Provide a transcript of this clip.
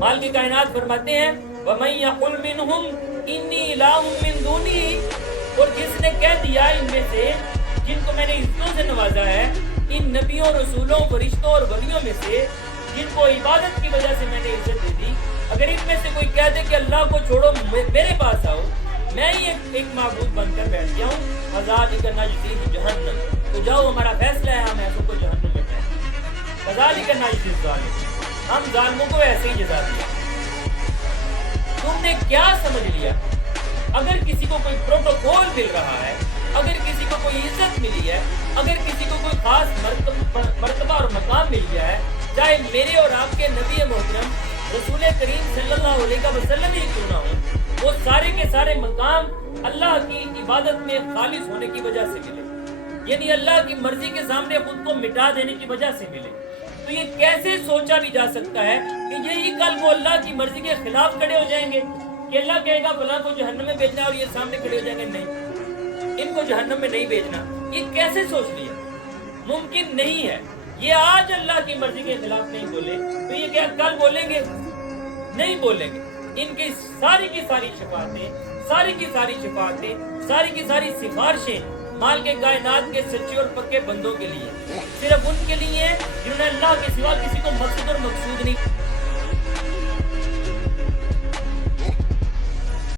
مالک کائنات فرماتے ہیں وَمَن يَقُلْ مِنْهُمْ إِنِّي إِلَٰهٌ مِّن دُونِهِ، اور جس نے کہہ دیا ان میں سے جن کو میں نے عزتوں سے نوازا ہے، ان نبیوں، رسولوں، فرشتوں اور ولیوں میں سے جن کو عبادت کی وجہ سے میں نے عزت دے دی، اگر ان میں سے کوئی کہہ دے کہ اللہ کو چھوڑو میرے پاس آؤ، میں ہی ایک معبود بن کر بیٹھ گیا ہوں، فَذَٰلِكَ نَجْزِيهِ جَهَنَّمَ، تو جاؤ ہمارا فیصلہ ہے، ہم ایسوں کو جہنم میں ڈالیں گے۔ فَذَٰلِكَ نَجْزِي الظَّالِمِينَ، ہم ظالموں کو ایسے ہی جزا دیا۔ تم نے کیا سمجھ لیا؟ اگر کسی کو کوئی پروٹوکول مل رہا ہے، اگر کسی کو کوئی عزت ملی ہے، اگر کسی کو کوئی خاص مرتبہ اور مقام مل گیا ہے، چاہے میرے اور آپ کے نبی محترم رسول کریم صلی اللہ علیہ وسلم ہی کیوں نہ ہو، وہ سارے کے سارے مقام اللہ کی عبادت میں خالص ہونے کی وجہ سے ملے، یعنی اللہ کی مرضی کے سامنے خود کو مٹا دینے کی وجہ سے ملے، تو یہ کیسے سوچا بھی جا سکتا ہے کہ یہی کل وہ اللہ کی مرضی کے خلاف کھڑے ہو جائیں گے کہ اللہ کہے گا فلاں کو جہنم میں بھیجنا اور یہ سامنے کھڑے ہو جائیں گے نہیں ان کو جہنم میں نہیں بھیجنا؟ یہ کیسے سوچ لیا؟ ممکن نہیں ہے۔ یہ آج اللہ کی مرضی کے خلاف نہیں بولے تو یہ کیا کل بولیں گے؟ نہیں بولیں گے۔ ان کی ساری شفاعتیں، ساری کی ساری سفارشیں مال کے کائنات کے سچے اور پکے بندوں کے لیے، صرف ان کے لیے جنہوں نے اللہ کے سوا کسی کو مقصود اور مقصود نہیں